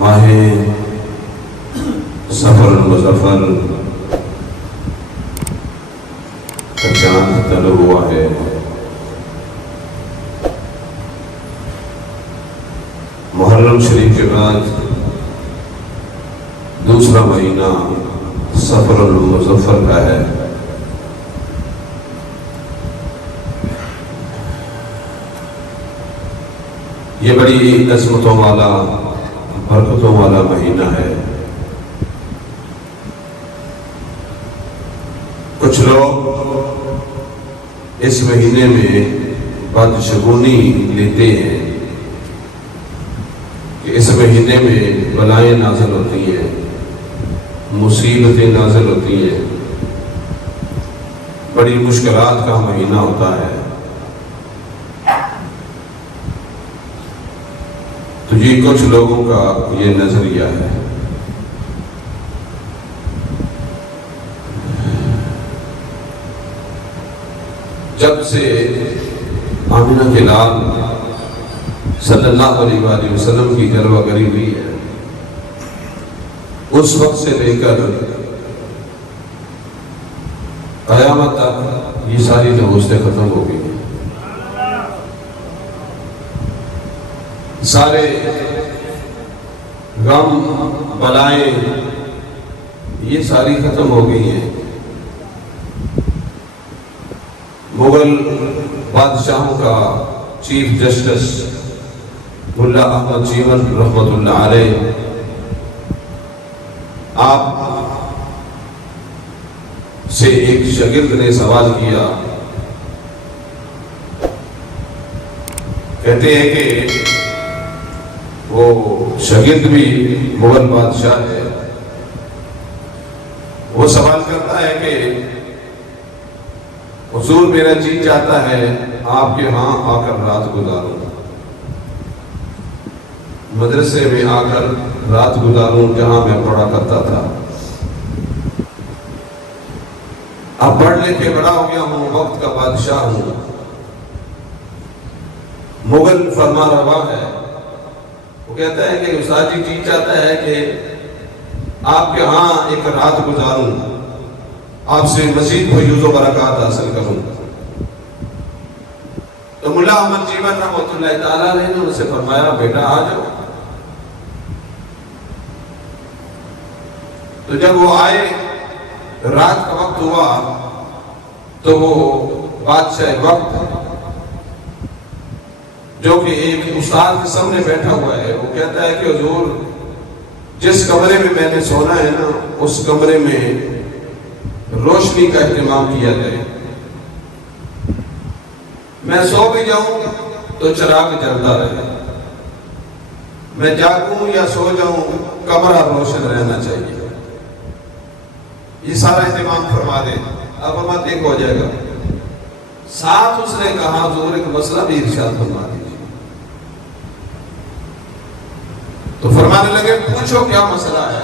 ماہ سفر المظفر کا چاند طلوع ہوا ہے۔ محرم شریف کے بعد دوسرا مہینہ سفر المظفر کا ہے۔ یہ بڑی عظمتوں والا برکتوں والا مہینہ ہے۔ کچھ لوگ اس مہینے میں بدشگونی لیتے ہیں کہ اس مہینے میں بلائیں نازل ہوتی ہیں، مصیبتیں نازل ہوتی ہیں، بڑی مشکلات کا مہینہ ہوتا ہے۔ تو یہ کچھ لوگوں کا یہ نظریہ ہے۔ جب سے آمنہ کے لال صلی اللہ علیہ وآلہ وسلم کی جلوہ گری ہوئی ہے، اس وقت سے لے کر قیامت تک یہ ساری نحوستیں ختم ہو گئی ہیں۔ سارے غم بلائیں یہ ساری ختم ہو گئی ہیں۔ مغل بادشاہوں کا چیف جسٹس ملا احمد چیمن رحمۃ اللہ علیہ آپ سے ایک شاگرد نے سوال کیا، کہتے ہیں کہ وہ شاگرد بھی مغل بادشاہ ہے۔ وہ سوال کرتا ہے کہ حضور میرا جی چاہتا ہے آپ کے ہاں آ کر رات گزاروں، مدرسے میں آ کر رات گزاروں جہاں میں پڑھا کرتا تھا۔ اب پڑھ لے کے بڑا ہو گیا ہوں، وقت کا بادشاہ ہوں، مغل فرما روا ہے۔ وہ کہتا ہے کہ استاد جی چاہتا ہے کہ آپ کے ہاں ایک رات گزاروں، آپ سے مزید فیوض و برکات حاصل کروں۔ تو ملا احمد چیمن رحمۃ اللہ تعالیٰ نے ان سے فرمایا بیٹا آ جاؤ۔ تو جب وہ آئے، رات کا وقت ہوا، تو وہ بادشاہ وقت جو کہ ایک استاد کے سامنے بیٹھا ہوا ہے، وہ کہتا ہے کہ حضور جس کمرے میں میں نے سونا ہے نا، اس کمرے میں روشنی کا اہتمام کیا جائے۔ میں سو بھی جاؤں تو چراغ جلتا رہے، میں جاگوں یا سو جاؤں کمرہ روشن رہنا چاہیے۔ یہ سارا اہتمام فرما دے، اب فرما دیکھ ہو جائے گا۔ ساتھ اس نے کہا حضور ایک مسئلہ بھی ارشاد فرما دیجیے۔ تو فرمانے لگے پوچھو کیا مسئلہ ہے؟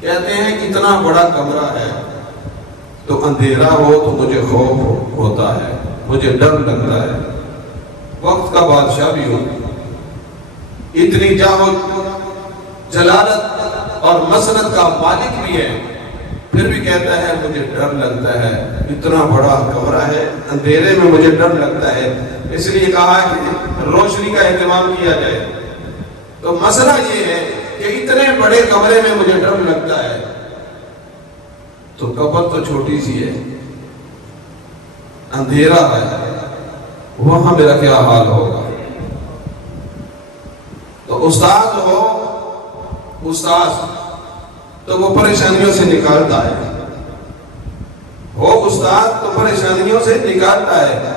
کہتے ہیں اتنا بڑا کمرہ ہے تو اندھیرا ہو تو مجھے خوف ہوتا ہے، مجھے ڈر لگتا ہے، وقت کا بادشاہ بھی ہوں، اتنی جاہ و جلالت اور مسند کا مالک بھی ہے، پھر بھی کہتا ہے مجھے ڈر لگتا ہے، اتنا بڑا کمرہ ہے، اندھیرے میں مجھے ڈر لگتا ہے، اس لیے کہا کہ روشنی کا اہتمام کیا جائے۔ تو مسئلہ یہ ہے کہ اتنے بڑے کمرے میں مجھے ڈر لگتا ہے، تو قبر تو چھوٹی سی ہے، اندھیرا ہے، وہاں میرا کیا حال ہوگا؟ تو استاد ہو، استاد تو وہ پریشانیوں سے نکالتا ہے، ہو استاد تو پریشانیوں سے نکالتا ہے،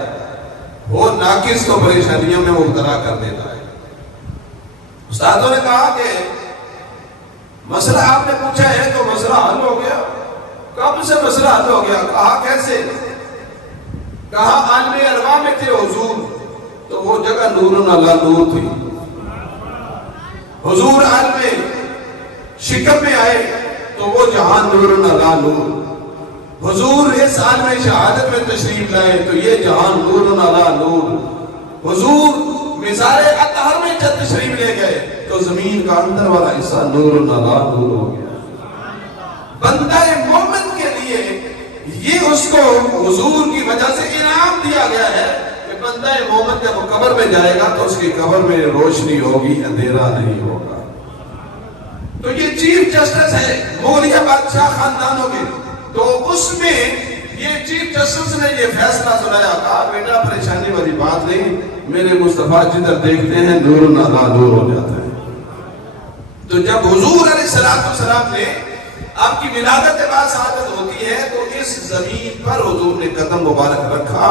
ہو ناقص تو پریشانیوں میں مبتلا کر دیتا ہے۔ استادوں نے کہا کہ مسئلہ آپ نے پوچھا ہے تو مسئلہ حل ہو گیا۔ کب سے مسئلہ حل ہو گیا؟ کہا کیسے؟ کہا عالم ارواح میں تھے حضور تو وہ جگہ نور اللہ نور تھی، حضور عالم شکم میں آئے تو وہ جہاں نور اللہ نور، حضور اس عالم شہادت میں تشریف لائے تو یہ جہاں نور اللہ نور، حضور مزار اطہر میں جب تشریف لے گئے تو زمین کا اندر والا حصہ نور نلا نور ہو گیا۔ بندہ مومن کے لیے یہ اس کو حضور کی وجہ سے انعام دیا گیا ہے کہ بندہ مومن جب وہ قبر میں جائے گا تو اس کی قبر میں روشنی ہوگی، اندھیرا نہیں ہوگا۔ تو یہ چیف جسٹس ہے مغلیہ بادشاہ خاندانوں کے، تو اس میں یہ چیف جسٹس نے یہ فیصلہ سنایا، کہا بیٹا پریشانی والی بات نہیں، میرے مصطفیٰ جدھر دیکھتے ہیں نور نالا نور ہو جاتا ہے۔ تو جب حضور علیہ السلام نے آپ کی ولادت بعد سعادت ہوتی ہے تو اس زمین پر حضور نے قدم مبارک رکھا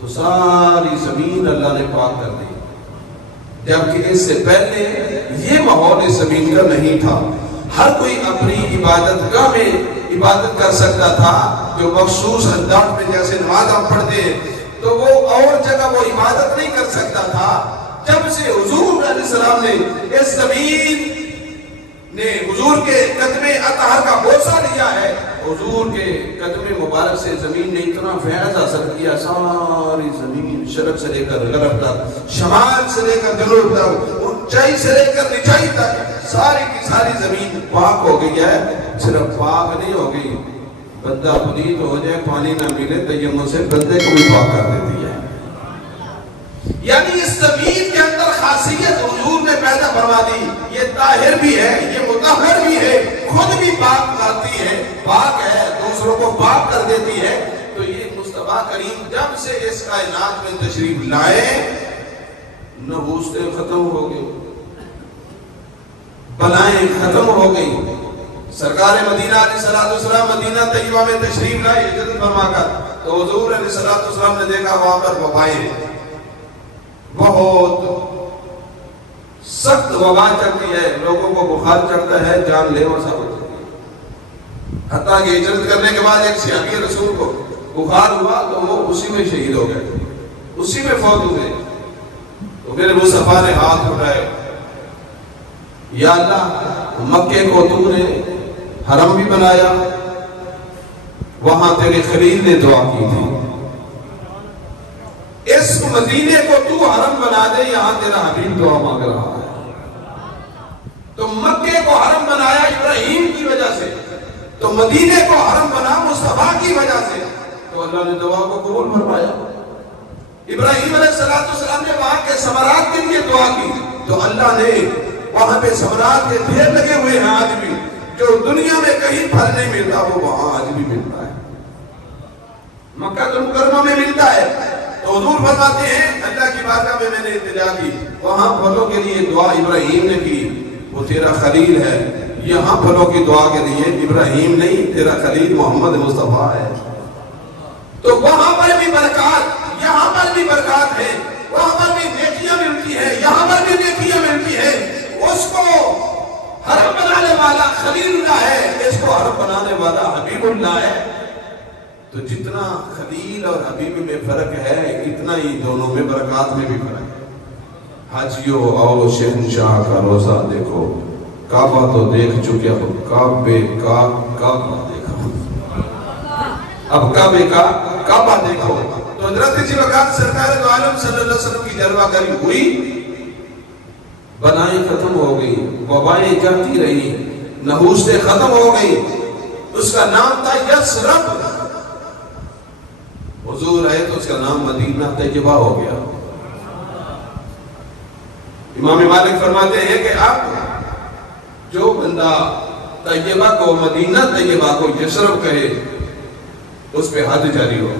تو ساری زمین اللہ نے پاک کر دی، جبکہ اس سے پہلے یہ ماحول اس زمین کا نہیں تھا۔ ہر کوئی اپنی عبادت گاہ میں عبادت کر سکتا تھا، جو مخصوص انداز میں جیسے نماز آپ پڑھتے ہیں تو وہ اور جگہ وہ عبادت نہیں کر سکتا تھا۔ جب سے حضور علیہ السلام نے اس زمین نے حضور کے قدم اطہر کا بوسہ لیا ہے، حضور کے قدم مبارک سے زمین نے اتنا فیض حاصل کیا، ساری زمین شرق سے لے کر غرب تک، شمال سے لے کر جنوب تک، اونچائی سے لے کر نچائی تک، ساری کی ساری زمین پاک ہو گئی ہے۔ صرف پاک نہیں ہو گئی، بندہ پلید ہو جائے پانی نہ ملے تیمم سے بندے کو بھی پاک کر دیتی ہے۔ یعنی اس زمین کے اندر خاصیت حضور نے پیدا فرما دی، یہ طاہر بھی ہے، یہ مطہر بھی ہے، خود بھی پاک کرتی ہے، پاک ہے، دوسروں کو پاک کر دیتی ہے۔ تو یہ مصطفیٰ کریم جب سے اس کائنات میں تشریف لائے، نحوستیں ختم ہو گئی، بلائیں ختم ہو گئی۔ سرکار مدینہ علیہ السلام مدینہ طیبہ میں تشریف لائے ہجرت فرما کر، تو حضور علیہ السلام نے دیکھا وہاں پر وبائیں، بہت سخت وبا چلتی ہے، لوگوں کو بخار چڑھتا ہے، جان لیوا سا ہوتا ہے۔ حتیٰ کہ ہجرت کرنے کے بعد ایک صحابی رسول کو بخار ہوا تو وہ اسی میں شہید ہو گئے، اسی میں فوت ہوئے۔ تو میرے مصطفیٰ نے ہاتھ اٹھائے، یا اللہ مکے کو تو نے حرم بھی بنایا، وہاں تیرے خلیل نے دعا کی تھی، اس مدینے کو تو حرم بنا دے، یہاں تیرا حبیب دعا مانگ رہا ہے۔ تو مکے کو حرم بنایا ابراہیم کی وجہ سے، تو مدینے کو حرم بنا مصطفیٰ کی وجہ سے، تو اللہ نے دعا کو قبول فرمایا۔ ابراہیم علیہ السلام نے وہاں کے ثمرات کے لیے دعا کی، تو اللہ نے وہاں پہ ثمرات کے ڈھیر لگے ہوئے ہیں، آج بھی جو دنیا میں کہیں پھل نہیں ملتا وہ وہاں آج بھی ملتا ہے، مکہ المکرمہ میں ملتا ہے۔ تو حضور فرماتے ہیں اللہ کی بارگاہ میں میں نے التجا کی، وہاں پھلوں کے لیے دعا ابراہیم نے کی، وہ تیرا خلیل ہے، یہاں پھلوں کی دعا کے لیے ابراہیم نہیں، تیرا خلیل محمد مصطفیٰ ہے۔ تو وہاں پر بھی برکات، یہاں پر بھی برکات ہے، وہاں پر بھی نیکیاں ملتی ہیں، یہاں پر بھی نیکیاں ملتی ہیں۔ اس کو حرم بنانے والا خلیل اللہ ہے، اس کو حرم بنانے والا حبیب اللہ ہے۔ تو جتنا خلیل اور حبیب میں فرق ہے، اتنا ہی دونوں میں برکات میں بھی فرق ہے۔ حاجیو آؤ شہنشاہ کا روزہ دیکھو، کعبہ تو دیکھ چکے ہو، کعبے کا کعبہ دیکھو، اب کعبے کا کعبہ دیکھو۔ تو حضرت جی وقت سرکار دو عالم صلی اللہ علیہ وسلم کی جلوہ گری ہوئی، بلائیں ختم ہو گئی، وبائیں جاتی رہی، نحوستیں ختم ہو گئی، اس کا نام تھا یثرب۔ حضور آئے تو اس کا نام مدینہ طیبہ ہو گیا۔ امام مالک فرماتے ہیں کہ اب جو بندہ طیبہ کو، مدینہ طیبہ کو یثرب کہے، اس پہ حد جاری ہو،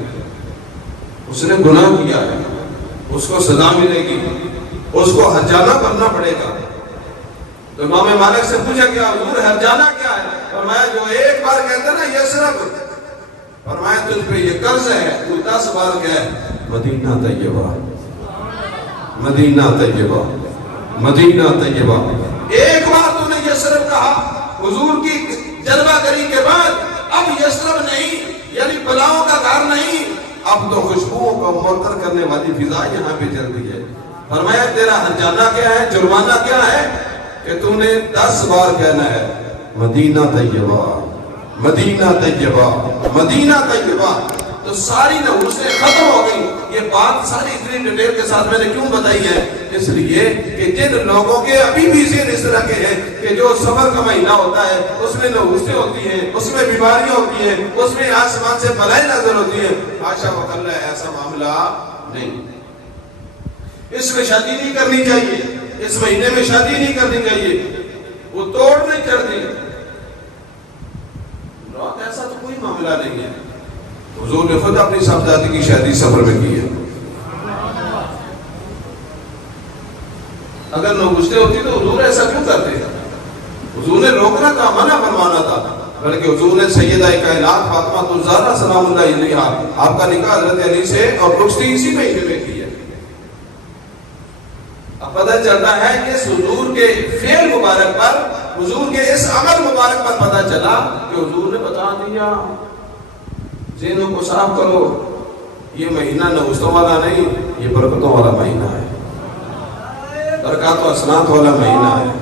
اس نے گناہ کیا ہے، اس کو سزا ملے گی، اس کو حجانہ کرنا پڑے گا۔ تو امام مالک سے پوچھا کیا حضور حجانہ کیا ہے؟ فرمایا جو ایک بار کہتا نا یثرب، فرمایا تجھ پہ یہ قرض ہے، تو 10 بار کہے مدینہ طیبہ، مدینہ طیبہ، مدینہ طیبہ۔ ایک بار تو نے یثرب کہا حضور کی جلوہ گری کے بعد، اب یثرب نہیں، یعنی بلاؤں کا گھر نہیں، اب تو خوشبوؤں کو معطر کرنے والی فضا یہاں پہ چل رہی ہے۔ فرمایا تیرا حجانہ کیا ہے، جرمانہ کیا ہے کہ تو نے 10 بار کہنا ہے مدینہ طیبہ، مدینہ طیبہ، مدینہ طیبہ۔ تو ساری نحوستیں ختم ہو گئی، یہ بات ساری اتنی ڈیٹیل کے ساتھ میں نے کیوں بتائی ہے؟ اس لیے کہ جن لوگوں کے ابھی بھی ذہن اس طرح کے ہیں کہ جو صبر کا مہینہ ہوتا ہے اس میں نحوستیں ہوتی ہیں، اس میں بیماریاں ہوتی ہیں، اس میں آسمان سے بلائیں نازل ہوتی ہیں، حاشا وکلا ایسا معاملہ نہیں۔ اس میں شادی نہیں کرنی چاہیے، اس مہینے میں شادی نہیں کرنی چاہیے، وہ توڑ نہیں کرنی، ایسا تو کوئی معاملہ نہیں ہے۔ حضور نے خود اپنی صاحبزادی کی شادی سفر میں کی ہے۔ اگر نحوستیں ہوتی تو حضور ایسا کیوں کرتے؟ حضور نے روکنا تھا، منع فرمانا تھا، بلکہ حضور نے سیدہ کائنات فاطمہ الزہرا سلام اللہ علیہا آپ کا نکاح حضرت علی سے اور رخصتی اسی مہینے میں کی ہے۔ اب پتہ چلتا ہے کہ حضور کے فعل مبارک پر، حضور کے اس عمل مبارک پر پتہ چلا کہ حضور نے بتا دیا ذہنوں کو صاف کرو، یہ مہینہ نحوستوں والا نہیں، یہ برکتوں والا مہینہ ہے، برکات و حسنات والا مہینہ ہے۔